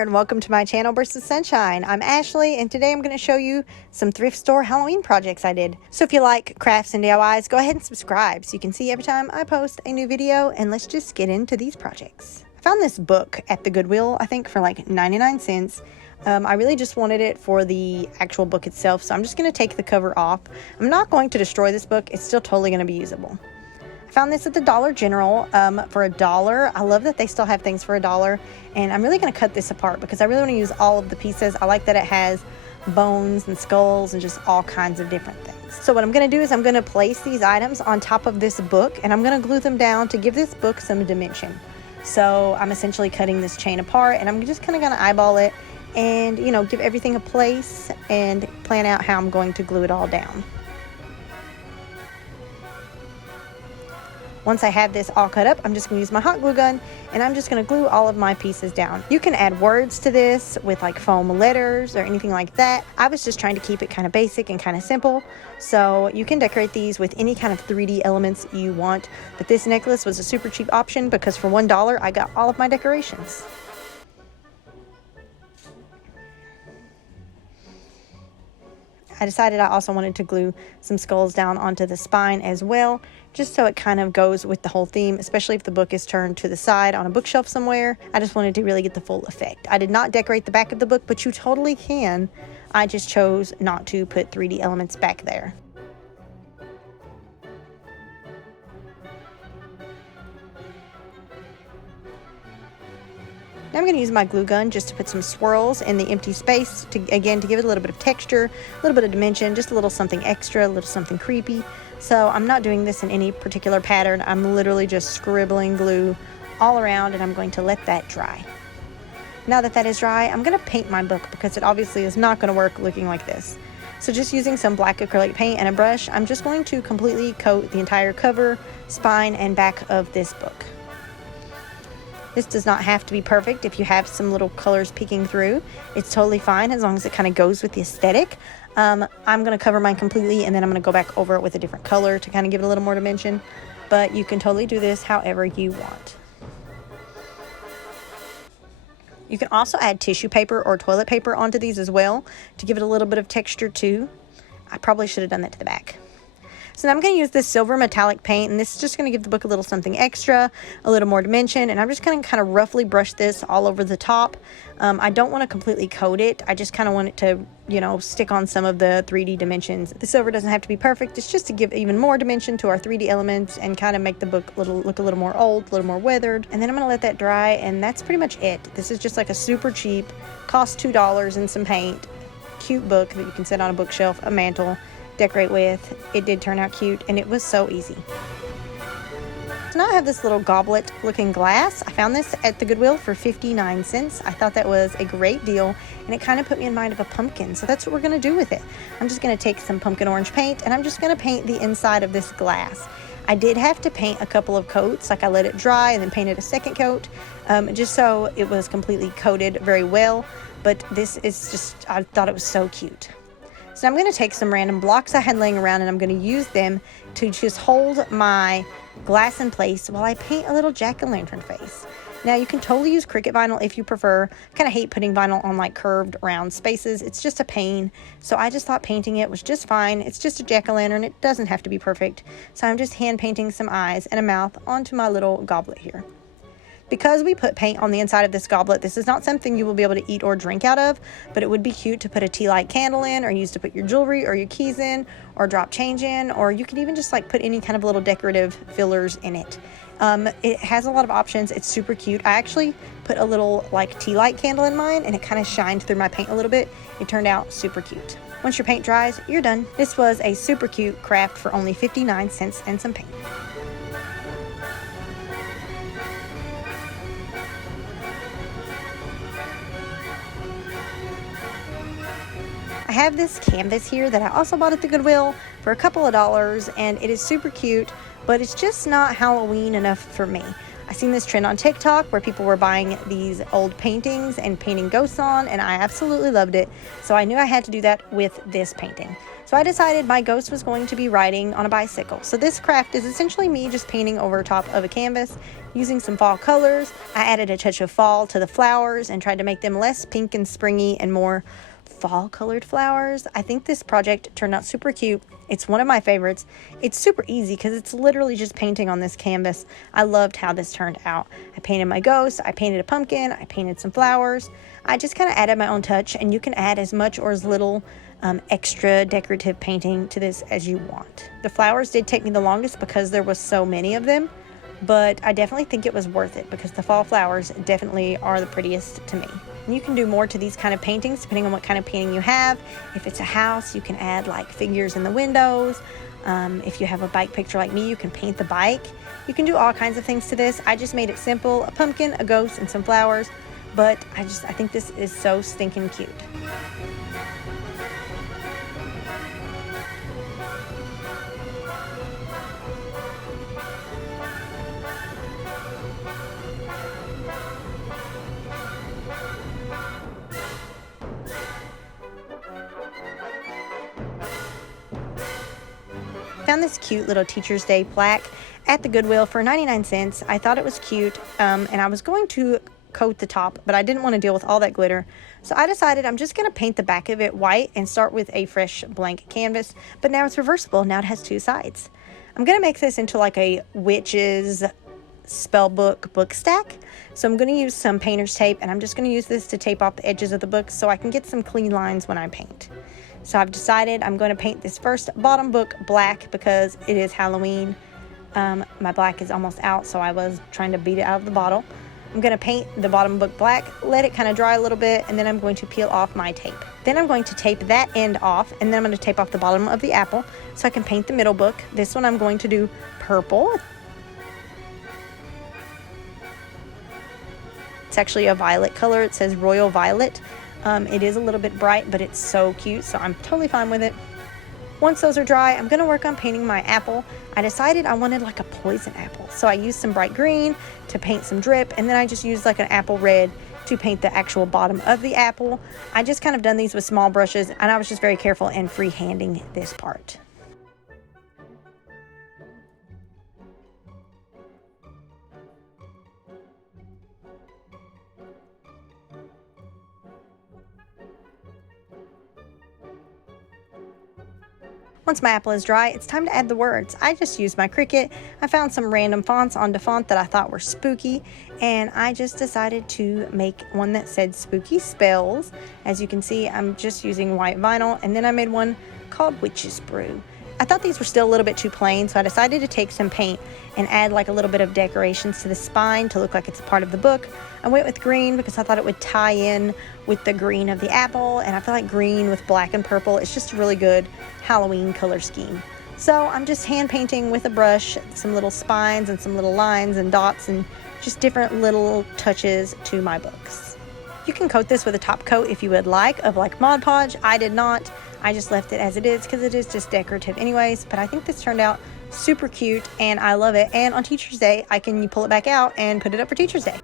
there and welcome to my channel Bursts of Sunshine. I'm Ashley and today I'm going to show you some thrift store Halloween projects I did. So if you like crafts and DIYs, go ahead and subscribe so you can see every time I post a new video, and let's just get into these projects. I found this book at the Goodwill, I think for like 99 cents. I really just wanted it for the actual book itself, so I'm just going to take the cover off. I'm not going to destroy this book. It's still totally going to be usable. I found this at the Dollar General for $1. I love that they still have things for $1, and I'm really going to cut this apart because I really want to use all of the pieces. I like that it has bones and skulls and just all kinds of different things. So what I'm going to do is I'm going to place these items on top of this book, and I'm going to glue them down to give this book some dimension. So I'm essentially cutting this chain apart, and I'm just kind of going to eyeball it and, you know, give everything a place and plan out how I'm going to glue it all down. Once I have this all cut up, I'm just going to use my hot glue gun and I'm just going to glue all of my pieces down. You can add words to this with like foam letters or anything like that. I was just trying to keep it kind of basic and kind of simple. So you can decorate these with any kind of 3D elements you want. But this necklace was a super cheap option because for $1, I got all of my decorations. I decided I also wanted to glue some skulls down onto the spine as well, just so it kind of goes with the whole theme, especially if the book is turned to the side on a bookshelf somewhere. I just wanted to really get the full effect. I did not decorate the back of the book, but you totally can. I just chose not to put 3D elements back there. Now I'm going to use my glue gun just to put some swirls in the empty space to give it a little bit of texture, a little bit of dimension, just a little something extra, a little something creepy. So I'm not doing this in any particular pattern. I'm literally just scribbling glue all around, and I'm going to let that dry. Now that that is dry, I'm going to paint my book because it obviously is not going to work looking like this. So just using some black acrylic paint and a brush, I'm just going to completely coat the entire cover, spine, and back of this book. This does not have to be perfect. If you have some little colors peeking through, it's totally fine as long as it kind of goes with the aesthetic. I'm going to cover mine completely, and then I'm going to go back over it with a different color to kind of give it a little more dimension. But you can totally do this however you want. You can also add tissue paper or toilet paper onto these as well to give it a little bit of texture too. I probably should have done that to the back. So now I'm going to use this silver metallic paint, and this is just going to give the book a little something extra, a little more dimension, and I'm just going to kind of roughly brush this all over the top. I don't want to completely coat it. I just kind of want it to, you know, stick on some of the 3D dimensions. The silver doesn't have to be perfect. It's just to give even more dimension to our 3D elements and kind of make the book look a little more old, a little more weathered. And then I'm going to let that dry, and that's pretty much it. This is just like a super cheap, cost $2 and some paint, cute book that you can set on a bookshelf, a mantle, decorate with. It did turn out cute, and it was so easy. So now I have this little goblet looking glass. I found this at the Goodwill for 59 cents. I thought that was a great deal, and it kind of put me in mind of a pumpkin, so that's what we're going to do with it. I'm just going to take some pumpkin orange paint, and I'm just going to paint the inside of this glass. I did have to paint a couple of coats, like I let it dry and then painted a second coat, just so it was completely coated very well, but this is just, I thought it was so cute. So I'm going to take some random blocks I had laying around, and I'm going to use them to just hold my glass in place while I paint a little jack-o'-lantern face. Now you can totally use Cricut vinyl if you prefer. I kind of hate putting vinyl on like curved round spaces. It's just a pain. So I just thought painting it was just fine. It's just a jack-o'-lantern. It doesn't have to be perfect. So I'm just hand painting some eyes and a mouth onto my little goblet here. Because we put paint on the inside of this goblet, this is not something you will be able to eat or drink out of, but it would be cute to put a tea light candle in, or use to put your jewelry or your keys in, or drop change in, or you can even just like put any kind of little decorative fillers in it. It has a lot of options. It's super cute. I actually put a little like tea light candle in mine, and it kind of shined through my paint a little bit. It turned out super cute. Once your paint dries, you're done. This was a super cute craft for only 59 cents and some paint. I have this canvas here that I also bought at the Goodwill for a couple of dollars, and it is super cute, but it's just not Halloween enough for me. I seen this trend on TikTok where people were buying these old paintings and painting ghosts on, and I absolutely loved it. So I knew I had to do that with this painting. So I decided my ghost was going to be riding on a bicycle. So this craft is essentially me just painting over top of a canvas using some fall colors. I added a touch of fall to the flowers and tried to make them less pink and springy and more fall colored flowers. I think this project turned out super cute. It's one of my favorites. It's super easy because it's literally just painting on this canvas. I loved how this turned out. I painted my ghost, I painted a pumpkin, I painted some flowers. I just kind of added my own touch, and you can add as much or as little extra decorative painting to this as you want. The flowers did take me the longest because there was so many of them, but I definitely think it was worth it because the fall flowers definitely are the prettiest to me. And you can do more to these kind of paintings depending on what kind of painting you have. If it's a house, you can add like figures in the windows. If you have a bike picture like me, you can paint the bike. You can do all kinds of things to this. I just made it simple: a pumpkin, a ghost, and some flowers. But I think this is so stinking cute. Found this cute little Teacher's Day plaque at the Goodwill for 99 cents. I thought it was cute, and I was going to coat the top, but I didn't want to deal with all that glitter. So I decided I'm just going to paint the back of it white and start with a fresh blank canvas. But now it's reversible. Now it has two sides. I'm going to make this into like a witch's spell book stack. So I'm going to use some painter's tape, and I'm just going to use this to tape off the edges of the book so I can get some clean lines when I paint. So I've decided I'm going to paint this first bottom book black because it is Halloween. My black is almost out, so I was trying to beat it out of the bottle. I'm going to paint the bottom book black, let it kind of dry a little bit, and then I'm going to peel off my tape. Then I'm going to tape that end off, and then I'm going to tape off the bottom of the apple so I can paint the middle book. This one I'm going to do purple. It's actually a violet color. It says Royal Violet. It is a little bit bright, but it's so cute, so I'm totally fine with it. Once those are dry, I'm going to work on painting my apple. I decided I wanted like a poison apple, so I used some bright green to paint some drip, and then I just used like an apple red to paint the actual bottom of the apple. I just kind of done these with small brushes, and I was just very careful in freehanding this part. Once my apple is dry, it's time to add the words. I just used my Cricut. I found some random fonts on DeFont that I thought were spooky, and I just decided to make one that said spooky spells. As you can see, I'm just using white vinyl, and then I made one called Witch's Brew. I thought these were still a little bit too plain, so I decided to take some paint and add like a little bit of decorations to the spine to look like it's a part of the book. I went with green because I thought it would tie in with the green of the apple, and I feel like green with black and purple, it's just a really good Halloween color scheme. So I'm just hand painting with a brush some little spines and some little lines and dots and just different little touches to my books. You can coat this with a top coat if you would like of like Mod Podge. I did not. I just left it as it is because it is just decorative anyways, but I think this turned out super cute and I love it. And on Teacher's Day, I can pull it back out and put it up for Teacher's Day.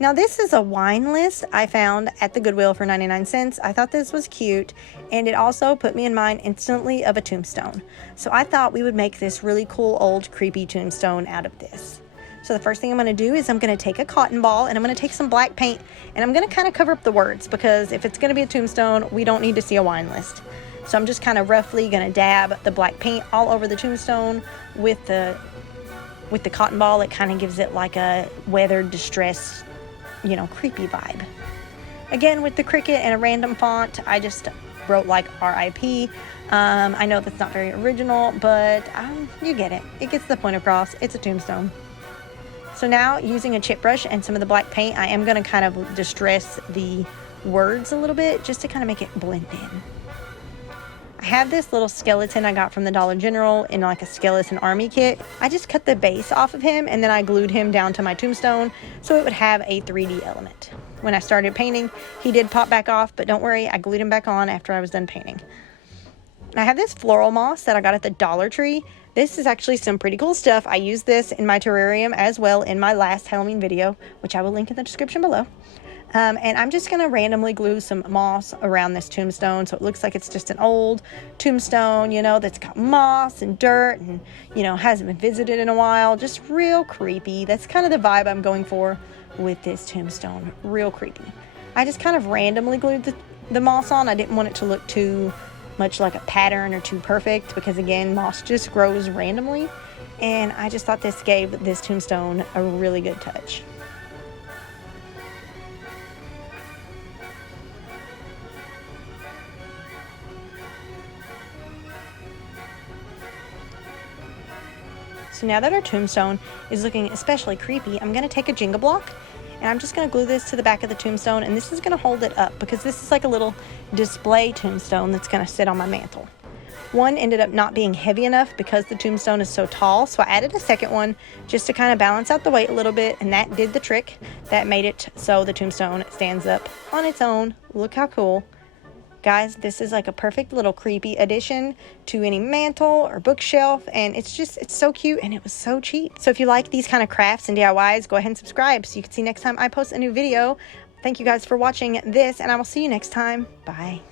Now this is a wine list I found at the Goodwill for 99 cents. I thought this was cute, and it also put me in mind instantly of a tombstone. So I thought we would make this really cool old creepy tombstone out of this. So the first thing I'm going to do is I'm going to take a cotton ball and I'm going to take some black paint and I'm going to kind of cover up the words because if it's going to be a tombstone, we don't need to see a wine list. So I'm just kind of roughly going to dab the black paint all over the tombstone with the cotton ball. It kind of gives it like a weathered, distressed, creepy vibe. Again, with the Cricut and a random font, I just wrote like RIP. I know that's not very original, but you get it. It gets the point across. It's a tombstone. So now, using a chip brush and some of the black paint, I am going to kind of distress the words a little bit just to kind of make it blend in. I have this little skeleton I got from the Dollar General in like a skeleton army kit. I just cut the base off of him and then I glued him down to my tombstone so it would have a 3D element. When I started painting, he did pop back off, but don't worry, I glued him back on after I was done painting. And I have this floral moss that I got at the Dollar Tree. This is actually some pretty cool stuff. I used this in my terrarium as well in my last Halloween video, which I will link in the description below. And I'm just going to randomly glue some moss around this tombstone so it looks like it's just an old tombstone, you know, that's got moss and dirt and, you know, hasn't been visited in a while. Just real creepy. That's kind of the vibe I'm going for with this tombstone. Real creepy. I just kind of randomly glued the moss on. I didn't want it to look too much like a pattern or too perfect because, again, moss just grows randomly. And I just thought this gave this tombstone a really good touch. So now that our tombstone is looking especially creepy, I'm going to take a Jenga block and I'm just going to glue this to the back of the tombstone, and this is going to hold it up because this is like a little display tombstone that's going to sit on my mantle. One ended up not being heavy enough because the tombstone is so tall, so I added a second one just to kind of balance out the weight a little bit, and that did the trick. That made it so the tombstone stands up on its own. Look how cool. Guys, this is like a perfect little creepy addition to any mantle or bookshelf, and it's so cute and it was so cheap. So if you like these kind of crafts and DIYs, go ahead and subscribe so you can see next time I post a new video. Thank you guys for watching this, and I will see you next time. Bye.